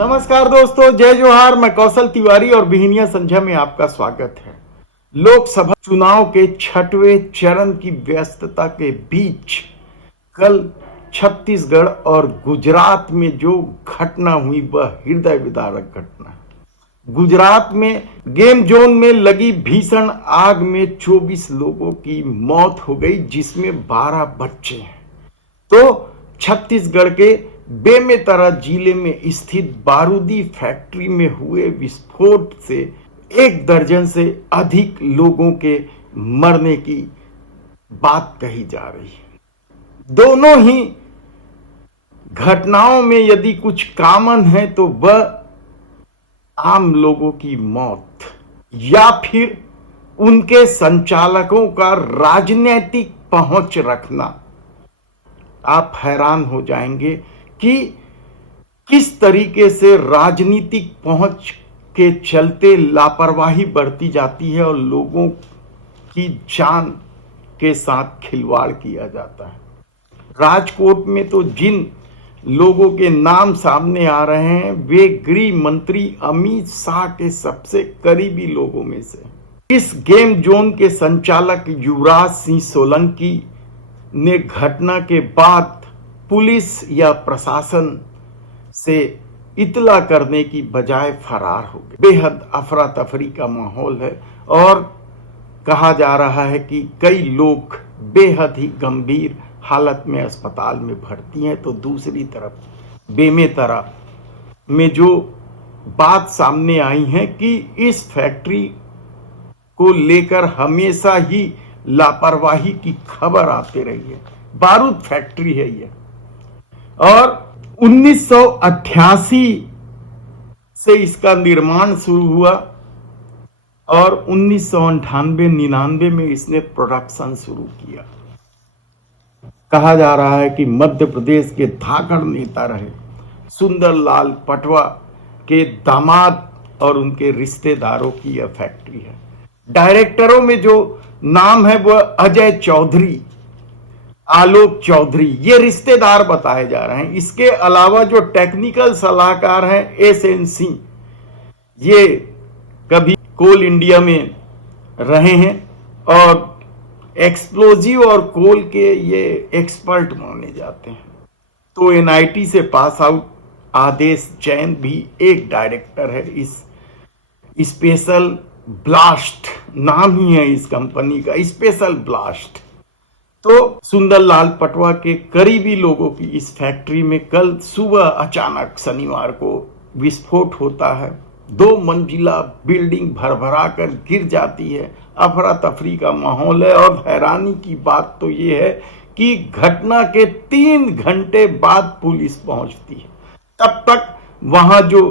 नमस्कार दोस्तों, जय जोहार। मैं कौशल तिवारी और बिहिनिया संध्या में आपका स्वागत है। लोकसभा चुनाव के 6वें चरण की व्यस्तता के बीच कल छत्तीसगढ़ और गुजरात में जो घटना हुई वह हृदय विदारक घटना है। गुजरात में गेम जोन में लगी भीषण आग में 24 लोगों की मौत हो गई, जिसमें 12 बच्चे हैं। तो छत्तीसगढ़ के बेमेतरा जिले में स्थित बारूदी फैक्ट्री में हुए विस्फोट से 1 दर्जन से अधिक लोगों के मरने की बात कही जा रही है। दोनों ही घटनाओं में यदि कुछ कॉमन है तो वह आम लोगों की मौत या फिर उनके संचालकों का राजनीतिक पहुंच रखना। आप हैरान हो जाएंगे कि किस तरीके से राजनीतिक पहुंच के चलते लापरवाही बरती जाती है और लोगों की जान के साथ खिलवाड़ किया जाता है। राजकोट में तो जिन लोगों के नाम सामने आ रहे हैं वे गृह मंत्री अमित शाह के सबसे करीबी लोगों में से। इस गेम जोन के संचालक युवराज सिंह सोलंकी ने घटना के बाद पुलिस या प्रशासन से इतला करने की बजाय फरार हो गए। बेहद अफरा तफरी का माहौल है और कहा जा रहा है कि कई लोग बेहद ही गंभीर हालत में अस्पताल में भर्ती हैं। तो दूसरी तरफ बेमेतरा में जो बात सामने आई है कि इस फैक्ट्री को लेकर हमेशा ही लापरवाही की खबर आती रही है। बारूद फैक्ट्री है यह और 1988 से इसका निर्माण शुरू हुआ और 1998-99 में इसने प्रोडक्शन शुरू किया। कहा जा रहा है कि मध्य प्रदेश के धाकड़ नेता रहे सुंदरलाल पटवा के दामाद और उनके रिश्तेदारों की यह फैक्ट्री है। डायरेक्टरों में जो नाम है वह अजय चौधरी, आलोक चौधरी, ये रिश्तेदार बताए जा रहे हैं। इसके अलावा जो टेक्निकल सलाहकार हैं SN सिंह, ये कभी कोल इंडिया में रहे हैं और एक्सप्लोजिव और कोल के ये एक्सपर्ट माने जाते हैं। तो NIT से पास आउट आदेश जैन भी एक डायरेक्टर है। इस स्पेशल ब्लास्ट नाम ही है इस कंपनी का, स्पेशल ब्लास्ट। तो सुंदरलाल पटवा के करीबी लोगों की इस फैक्ट्री में कल सुबह अचानक शनिवार को विस्फोट होता है। 2 मंजिला बिल्डिंग भरभरा कर गिर जाती है। अफरा तफरी का माहौल है और हैरानी की बात तो ये है कि घटना के 3 घंटे बाद पुलिस पहुंचती है। तब तक वहां जो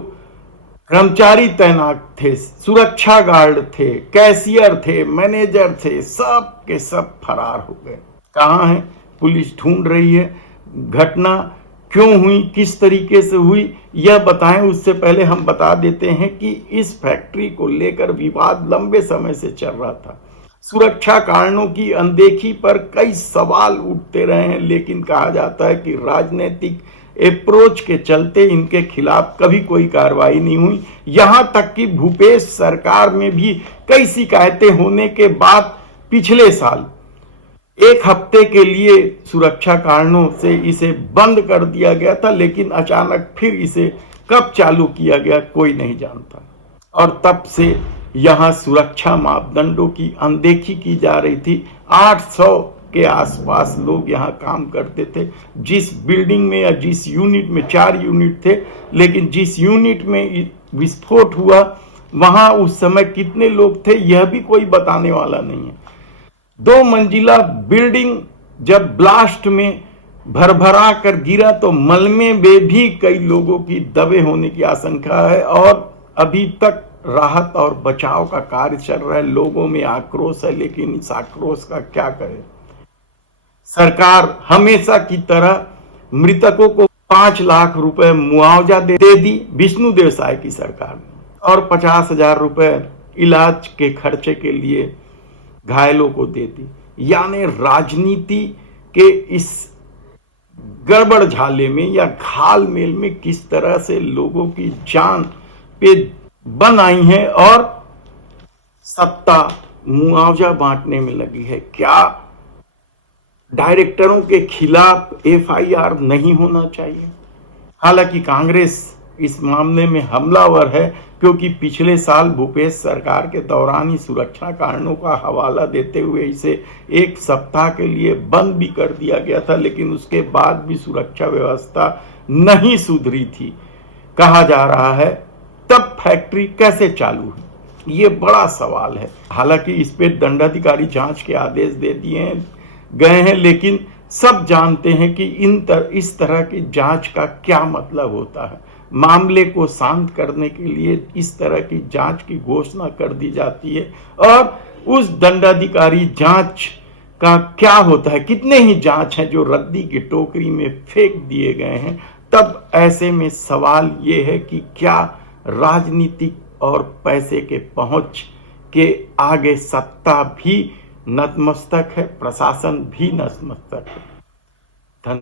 कर्मचारी तैनात थे, सुरक्षा गार्ड थे, कैशियर थे, मैनेजर थे, सब के सब फरार हो गए। कहाँ है? पुलिस ढूंढ रही है। घटना क्यों हुई, किस तरीके से हुई, यह बताएं उससे पहले हम बता देते हैं कि इस फैक्ट्री को लेकर विवाद लंबे समय से चल रहा था। सुरक्षा कारणों की अनदेखी पर कई सवाल उठते रहे हैं, लेकिन कहा जाता है कि राजनीतिक अप्रोच के चलते इनके खिलाफ कभी कोई कार्रवाई नहीं हुई। यहां तक कि भूपेश सरकार में भी कई शिकायतें होने के बाद पिछले साल 1 हफ्ते के लिए सुरक्षा कारणों से इसे बंद कर दिया गया था, लेकिन अचानक फिर इसे कब चालू किया गया कोई नहीं जानता। और तब से यहां सुरक्षा मापदंडों की अनदेखी की जा रही थी। 800 के आसपास लोग यहां काम करते थे। जिस बिल्डिंग में या जिस यूनिट में 4 यूनिट थे, लेकिन जिस यूनिट में विस्फोट हुआ वहां उस समय कितने लोग थे यह भी कोई बताने वाला नहीं है। 2 मंजिला बिल्डिंग जब ब्लास्ट में भरभरा कर गिरा तो मलबे में भी कई लोगों की दबे होने की आशंका है और अभी तक राहत और बचाव का कार्य चल रहा है। लोगों में आक्रोश है, लेकिन इस आक्रोश का क्या करें। सरकार हमेशा की तरह मृतकों को 5 लाख रुपए मुआवजा दे दी विष्णु देव साय की सरकार ने, और 50,000 रुपए इलाज के खर्चे के लिए घायलों को दे दी। यानी राजनीति के इस गड़बड़ झाले में या घालमेल में किस तरह से लोगों की जान पे बन आई हैं और सत्ता मुआवजा बांटने में लगी है। क्या डायरेक्टरों के खिलाफ एफआईआर नहीं होना चाहिए? हालांकि कांग्रेस इस मामले में हमलावर है, क्योंकि पिछले साल भूपेश सरकार के दौरान ही सुरक्षा कारणों का हवाला देते हुए इसे एक सप्ताह के लिए बंद भी कर दिया गया था, लेकिन उसके बाद भी सुरक्षा व्यवस्था नहीं सुधरी थी। कहा जा रहा है तब फैक्ट्री कैसे चालू हुई, ये बड़ा सवाल है। हालांकि इस पे दंडाधिकारी जांच के आदेश दे दिए गए हैं, लेकिन सब जानते हैं कि इस तरह की जांच का क्या मतलब होता है। मामले को शांत करने के लिए इस तरह की जांच की घोषणा कर दी जाती है, और उस दंडाधिकारी जांच का क्या होता है, कितने ही जांच हैं जो रद्दी की टोकरी में फेंक दिए गए हैं। तब ऐसे में सवाल ये है कि क्या राजनीतिक और पैसे के पहुंच के आगे सत्ता भी नतमस्तक है, प्रशासन भी नतमस्तक है।